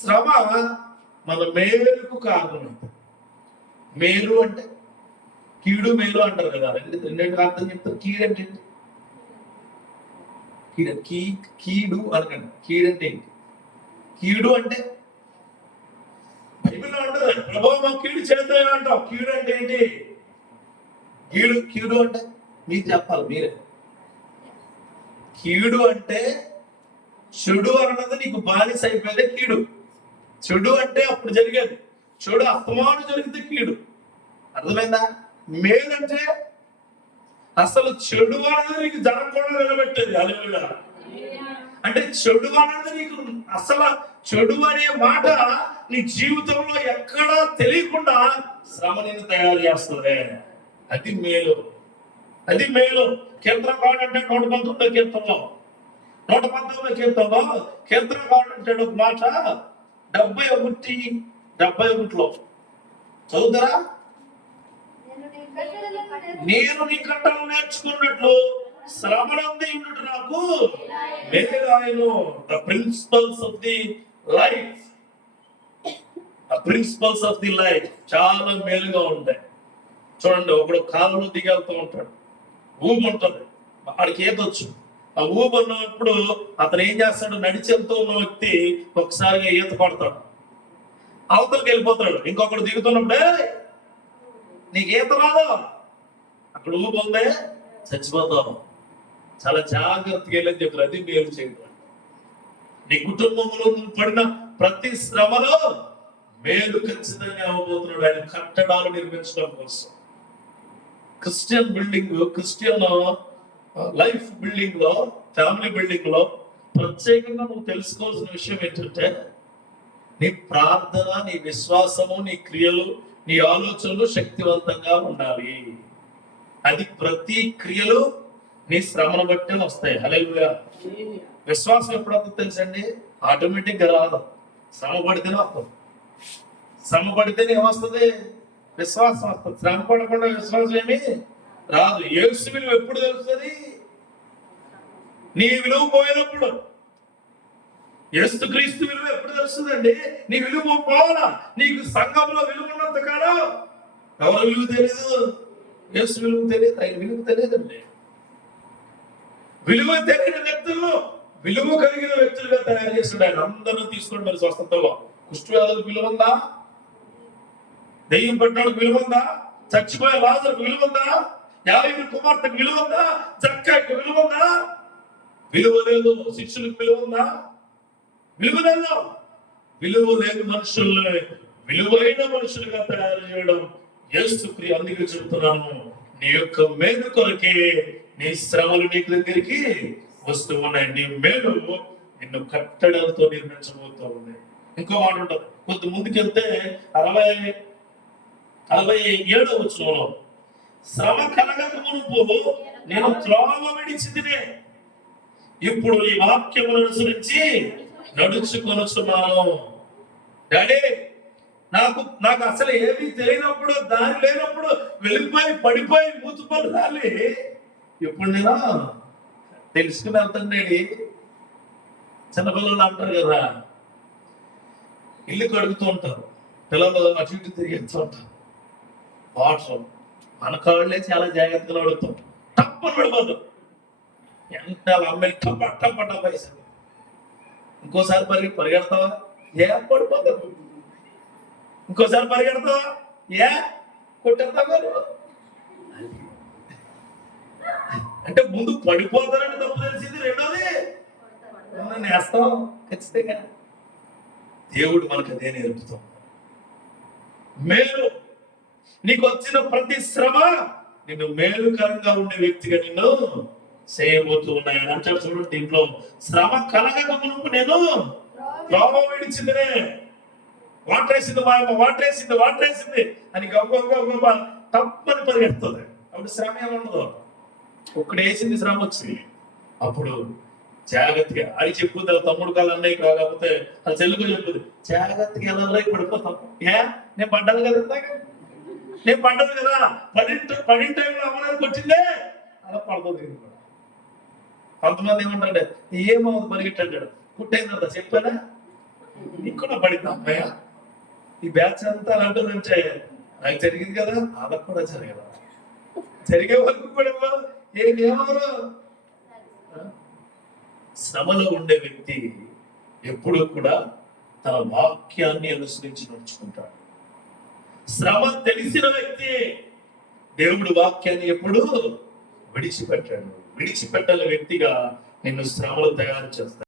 శ్రమ మన మేలుకు కారణం. మేలు అంటే కీడు మేలు అంటారు కదా, రెండింటికి అర్థం చెప్తారు. కీడు అంటే కీడు అనకండి. కీడు అంటే ఏంటి? కీడు అంటే బైబిల్లో ఉంటుంది, ప్రభావ మా కీడు చేద్దాం అంటాం. కీడు అంటే ఏంటి? కీడు అంటే మీకు చెప్పాలి మీరే. కీడు అంటే చెడు అన్నది నీకు బానిస అయిపోయేదే కీడు. చెడు అంటే అప్పుడు జరిగేది. చెడు అస్తమానం జరిగితే కీడు. అర్థమైందా? మేలంటే అసలు చెడు అనేది నీకు జరగకుండా నిలబెట్టేది. హల్లెలూయా. అంటే చెడు అనేది నీకు అసలు చెడు అనే మాట నీ జీవితంలో ఎక్కడా తెలియకుండా శ్రమ నిన్ను తయారు చేస్తుంది. అది మేలు. అది మేలు. కీర్తనకారుడు అంటే 119 కీర్తనలో 119 కీర్తనలో కీర్తనకారుడు అంటాడు ఒక మాట 71లో చదువుతారా? నేను నీ కట్టలు నేర్చుకున్నట్లు శ్రమనంది ఉన్నట్టు నాకు మేలాయను. The principles of the life, principles of the life చాలా మేలుగా ఉంటాయి. చూడండి, ఒకడు కాలంలో దిగెళ్తూ ఉంటాడు, ఊబు ఉంటుంది, వాడికి ఈతొచ్చు. ఆ ఊబు ఉన్నప్పుడు అతను ఏం చేస్తాడు? నడిచెళ్తూ ఉన్న వ్యక్తి ఒకసారిగా ఈత పడతాడు, అవతలకి వెళ్ళిపోతాడు. ఇంకొకడు దిగుతున్నప్పుడే నీకు ఈత రాదు, అక్కడ ఊబు ఉందే, చచ్చిపోతావు. చాలా జాగ్రత్తగా వెళ్ళని చెప్పారు. అది మేలు చేయడం. నీ కుటుంబంలో పడిన ప్రతి శ్రమలో మేలు ఖచ్చితంగా అవ్వబోతున్నాడు. ఆయన కట్టడాలు నిర్మించడం కోసం, Christian building, Christian life building లో, ఫ్యామిలీ బిల్డింగ్ లో ప్రత్యేకంగా నువ్వు తెలుసుకోవాల్సిన విషయం ఏంటంటే నీ ప్రార్థన, నీ విశ్వాసము, నీ క్రియలు, నీ ఆలోచనలు శక్తివంతంగా ఉండాలి. అది ప్రతి క్రియలు నీ శ్రమను బట్టే వస్తాయి. హల్లెలూయా. విశ్వాసం ఎప్పుడవుతుంది తెలుసండి? ఆటోమేటిక్ గా రాదు, శ్రమ పడితేనే వస్తుంది. శ్రమ పడితేనే ఏమొస్తుంది? విశ్వాసం వస్తుంది. శ్రమ పడకుండా విశ్వాసం ఏమి రాదు. యేసు విలువ ఎప్పుడు తెలుస్తుంది? నీ విలువ పోయినప్పుడు. యేసుక్రీస్తు విలువ ఎప్పుడు తెలుస్తుందండి? నీ విలువ పోవాలా. నీకు సంఘంలో విలువ ఉన్నంత కాలం ఎవరి విలువ తెలియదు? యేసు విలువ తెలియదు, ఆయన విలువ తెలియదండి. విలువ తెలియని వ్యక్తుల్లో విలువ కలిగిన వ్యక్తులుగా తయారు చేస్తాడు ఆయన. అందరూ తీసుకుని మరి స్వస్థతలో. కుష్ఠవ్యాధులకు విలువ ఉందా? దెయ్యం పట్టినోడికి విలువ ఉందా? చచ్చిపోయే లాజరుకు విలువ ఉందా? యావీరు కుమార్తెకు విలువ ఉందా? జక్కాయికి విలువ ఉందా? విలువ లేదు. శిష్యులకు విలువ ఉందా? విలువ లేదు. విలువ లేని మనుషుల్ని విలువైన మనుషులుగా తయారు చేయడం యేసుక్రీస్తు. అందుకే చెబుతున్నాను, నీ యొక్క మేలు కొరకే నీ శ్రమలు నీ దగ్గరికి వస్తూ ఉన్నాయి. నీ మేలు నిన్ను కట్టడాలతో నిర్మించబోతూ ఉంది. ఇంకో మాట ఉంటుంది, కొంత ముందుకెళ్తే 47వ వచనంలో శ్రమ కలగక మునుపు నేను త్రోవ విడిచితినే, ఇప్పుడు ఈ వాక్యమును అనుసరించి నడుచుకొనుచున్నాను. డాడీ, నాకు అసలు ఏమీ తెలియనప్పుడు, దారి లేనప్పుడు వెళ్ళిపోయి పడిపోయి మూతుపడి రాలి, ఇప్పుడు నేను తెలుసుకుని వెళ్తాను డాడీ. చిన్నపిల్లలు అంటారు కదా, ఇల్లు కడుగుతూ ఉంటారు, పిల్లలు అటు ఇటు తిరిగేస్తూ ఉంటారు. వాటర్ మన కాళ్ళే చాలా జాగ్రత్తగా అడుగుతాం, తప్పని పడిపోతాం. ఎంత అమ్మాయి టప్ప పైసలు. ఇంకోసారి పరిగెడతావా? ఏ పడిపోతావు. ఇంకోసారి పరిగెడతావా? ఏ కొట్టేస్తావా? అంటే ముందు పడిపోతారని తప్పు తెలిసింది, రెండోది నేస్తాం ఖచ్చితంగా. దేవుడు మనకు అదే నేర్పుతాం. మేలు నీకు వచ్చిన ప్రతి శ్రమ నిన్ను మేలుకరంగా ఉండే వ్యక్తిగా నిన్ను చేయబోతూ ఉన్నాయని అంటారు. చూడండి, దీంట్లో శ్రమ కలగక మునుపు నేను త్రోవ విడిచిందినే. వాటర్ వేసింది మా అమ్మ, వాటర్ వేసింది అని గొప్ప తప్పని పరిగెడుతుంది. అప్పుడు శ్రమ ఏముండదు. ఒక్కడు వేసింది శ్రమ వచ్చింది. అప్పుడు జాగ్రత్తగా అది చెప్పుద్ది, తమ్ముడు కాదు అన్నయ్య కాకపోతే అది చెల్లుకు చెప్పుద్ది, జాగ్రత్తగా ఎలా పడిపోతాం. నేను పడ్డాను కదా, పడిన టైంలో అమ్మడానికి వచ్చిందే అలా పడుతుంది. కొంతమంది ఏమంటారంటే ఏమవుతుంది పరిగెట్టాడు, కుట్టైందంట చెప్పానా, నీకు పడింది అమ్మాయ. ఈ బ్యాచ్ అంతా అంటుందంటే నాకు జరిగింది కదా, వాళ్ళకు కూడా జరగదు. జరిగే వరకు కూడా ఏమవరు. శ్రమలో ఉండే వ్యక్తి ఎప్పుడూ కూడా తన వాక్యాన్ని అనుసరించి నడుచుకుంటాడు. శ్రమ తెలిసిన వ్యక్తి దేవుడు వాక్యాన్ని ఎప్పుడు విడిచిపెట్టాడు. విడిచిపెట్టని వ్యక్తిగా నిన్ను శ్రమలు తయారు చేస్తాడు.